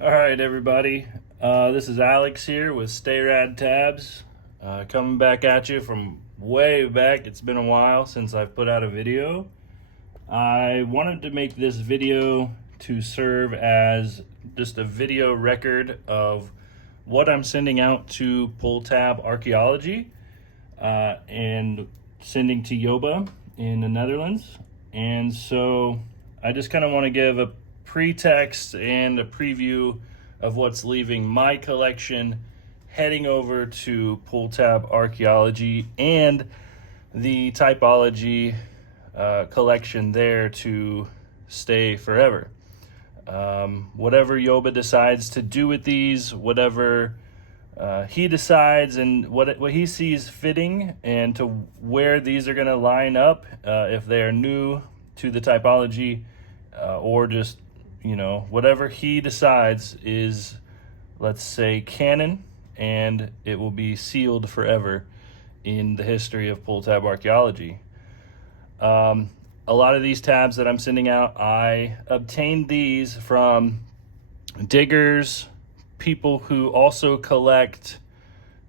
All right, everybody. This is Alex here with Sta-Rad tabs, coming back at you from way back. It's been a while since I've put out a video. I wanted to make this video to serve as just a video record of what I'm sending out to Pulltab Archaeology and sending to Jobbe in the Netherlands. And so I just kind of want to give a pretext and a preview of what's leaving my collection, heading over to Pulltab Archaeology and the typology collection there to stay forever. Whatever Jobbe decides to do with these, whatever he decides and what he sees fitting, and to where these are going to line up, if they are new to the typology, or just, whatever he decides is, let's say, canon, and it will be sealed forever in the history of Pulltab Archaeology. A lot of these tabs that I'm sending out, I obtained these from diggers, people who also collect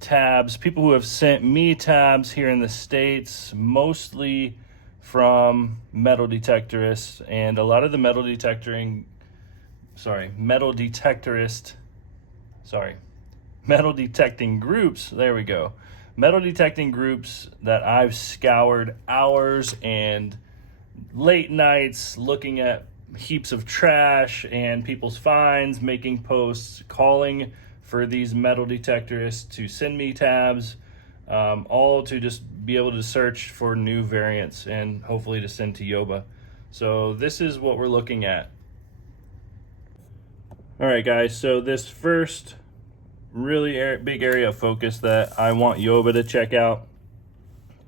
tabs, people who have sent me tabs here in the States, mostly from metal detectorists. And a lot of the metal detecting groups, there we go, metal detecting groups that I've scoured hours and late nights looking at heaps of trash and people's finds, making posts, calling for these metal detectorists to send me tabs, all to just be able to search for new variants and hopefully to send to Jobbe. So this is what we're looking at. All right, guys, so this first really big area of focus that I want Jobbe to check out,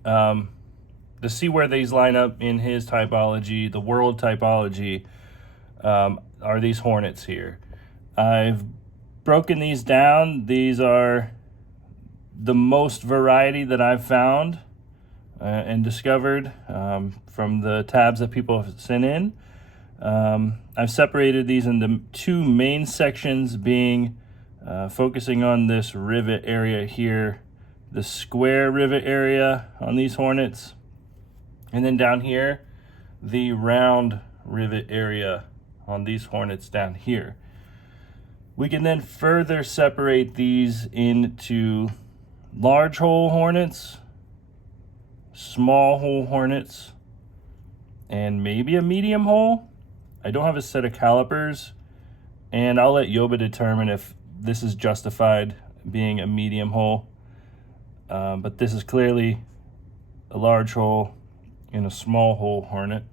to see where these line up in his typology, the world typology, are these hornets here. I've broken these down. These are the most variety that I've found and discovered from the tabs that people have sent in. I've separated these into two main sections, being focusing on this rivet area here, the square rivet area on these hornets, and then down here, the round rivet area on these hornets down here. We can then further separate these into large hole hornets, small hole hornets, and maybe a medium hole. I don't have a set of calipers, and I'll let Jobbe determine if this is justified being a medium hole. But this is clearly a large hole in a small hole hornet.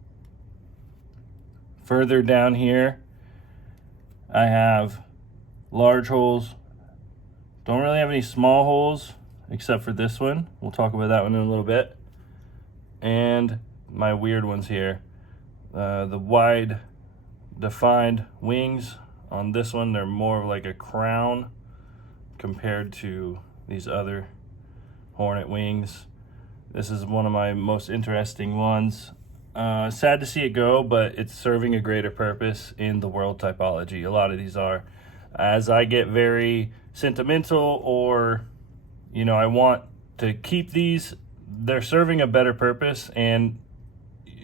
Further down here, I have large holes. Don't really have any small holes except for this one. We'll talk about that one in a little bit. And my weird ones here. The wide defined wings on this one, they're more of like a crown compared to these other hornet wings. This is one of my most interesting ones. Sad to see it go, but it's serving a greater purpose in the world typology. A lot of these are. As I get very sentimental, or I want to keep these, they're serving a better purpose and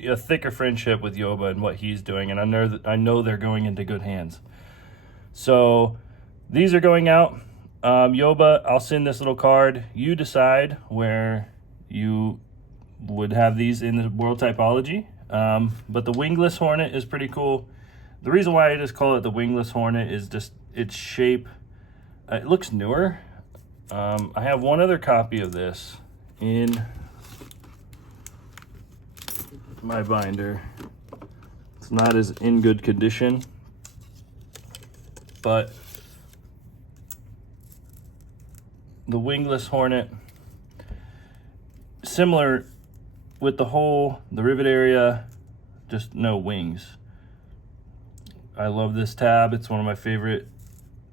a thicker friendship with Jobbe and what he's doing, and I know they're going into good hands. So these are going out. Jobbe, I'll send this little card. You decide where you would have these in the world typology. But the wingless hornet is pretty cool. The reason why I just call it the wingless hornet is just its shape. It looks newer. I have one other copy of this in my binder. It's not as in good condition, but the wingless hornet, similar with the hole, the rivet area, just no wings. I love this tab. It's one of my favorite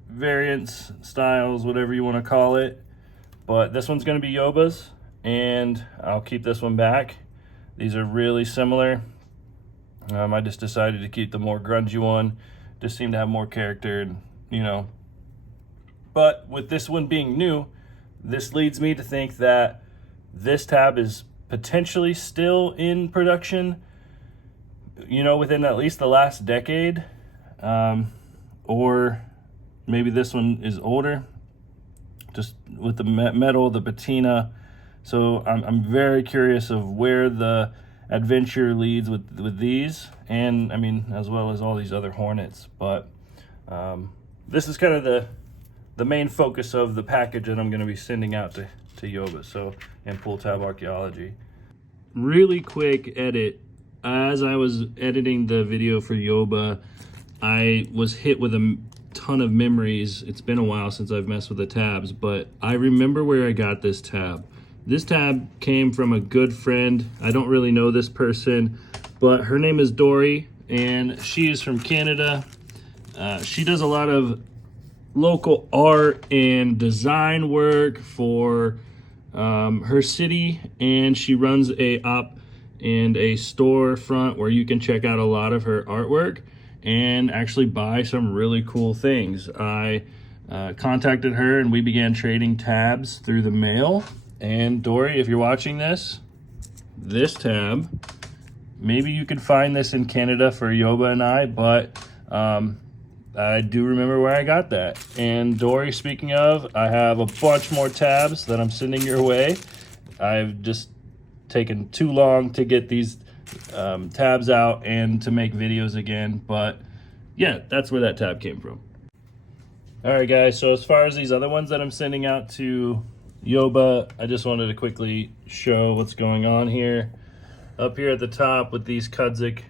variants, styles, whatever you want to call it. But this one's going to be Jobbe's, and I'll keep this one back. These are really similar. I just decided to keep the more grungy one. Just seemed to have more character and you know. But with this one being new, this leads me to think that this tab is potentially still in production, you know, within at least the last decade, or maybe this one is older, just with the metal, the patina. So I'm very curious of where the adventure leads with these, and I mean, as well as all these other Hornets. But this is kind of the main focus of the package that I'm going to be sending out to Jobbe, so, and Pulltab Archaeology. Really quick edit. As I was editing the video for Jobbe, I was hit with a ton of memories. It's been a while since I've messed with the tabs, but I remember where I got this tab. This tab came from a good friend. I don't really know this person, but her name is Dory, and she is from Canada. She does a lot of local art and design work for her city, and she runs a op and a storefront where you can check out a lot of her artwork and actually buy some really cool things. I contacted her and we began trading tabs through the mail. And Dory, if you're watching this tab, maybe you could find this in Canada for Jobbe and I, but I do remember where I got that. And Dory, speaking of, I have a bunch more tabs that I'm sending your way. I've just taken too long to get these tabs out and to make videos again, but yeah, that's where that tab came from. All right, guys, so as far as these other ones that I'm sending out to Jobbe, I just wanted to quickly show what's going on here. Up here at the top with these Kudzik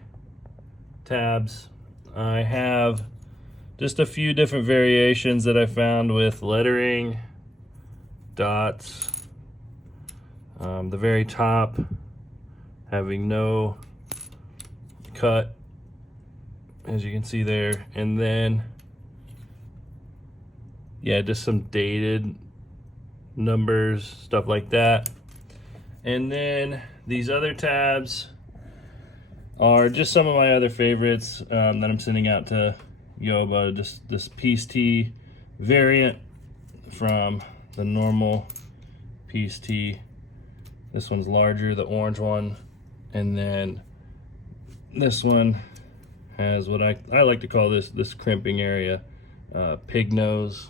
tabs, I have just a few different variations that I found with lettering, dots, the very top having no cut, as you can see there, and then yeah, just some dated numbers, stuff like that. And then these other tabs are just some of my other favorites that I'm sending out to Jobbe. Just this Peace Tea variant from the normal Peace Tea. This one's larger, the orange one, and then this one has what I like to call this crimping area, pig nose.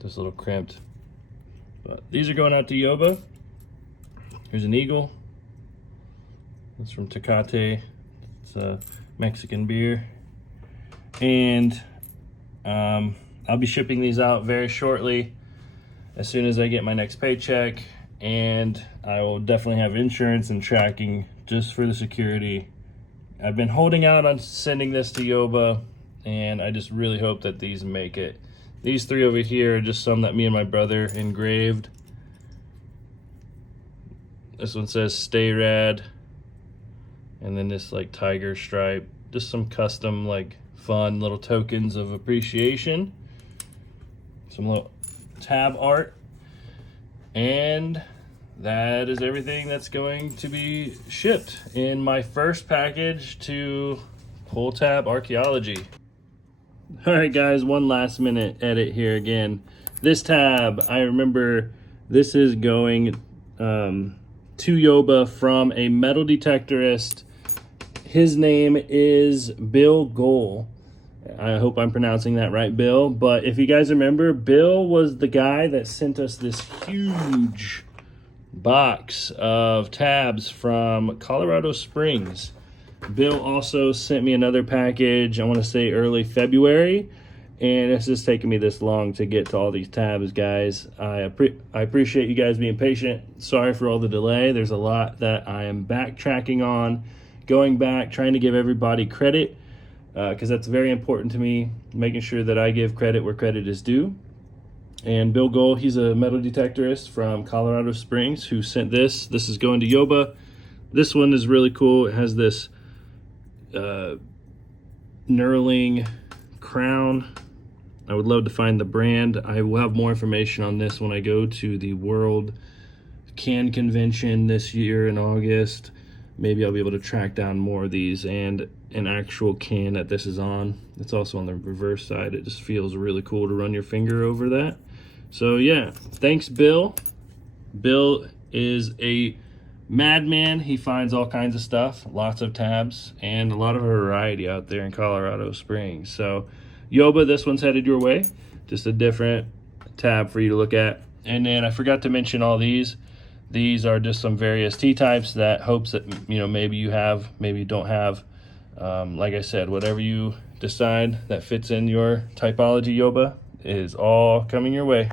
This little crimped. But these are going out to Jobbe. Here's an eagle. It's from Tecate. It's a Mexican beer. And I'll be shipping these out very shortly as soon as I get my next paycheck. And I will definitely have insurance and tracking just for the security. I've been holding out on sending this to Jobbe, and I just really hope that these make it. These three over here are just some that me and my brother engraved. This one says Sta-Rad, and then this like tiger stripe. Just some custom, like, fun little tokens of appreciation. Some little tab art. And that is everything that's going to be shipped in my first package to Pulltab Archaeology. All right, guys, one last minute edit here again. This tab, I remember this is going to Jobbe from a metal detectorist. His name is Bill Gohl. I hope I'm pronouncing that right, Bill. But if you guys remember, Bill was the guy that sent us this huge box of tabs from Colorado Springs. Bill also sent me another package, I want to say early February, and it's just taken me this long to get to all these tabs, guys. I appreciate you guys being patient. Sorry for all the delay. There's a lot that I am backtracking on, going back, trying to give everybody credit, because that's very important to me, making sure that I give credit where credit is due. And Bill Gohl, he's a metal detectorist from Colorado Springs who sent this. This is going to Jobbe. This one is really cool. It has this knurling crown. I would love to find the brand. I will have more information on this when I go to the World Can Convention this year in August. Maybe I'll be able to track down more of these. And an actual can that this is on. It's also on the reverse side. It just feels really cool to run your finger over that. So yeah, thanks Bill. Bill is a madman. He finds all kinds of stuff, lots of tabs, and a lot of variety out there in Colorado Springs. So Jobbe, this one's headed your way. Just a different tab for you to look at. And then I forgot to mention all these. These are just some various T-types that hopes that, you know, maybe you have, maybe you don't have. Like I said, whatever you decide that fits in your typology, Jobbe, is all coming your way.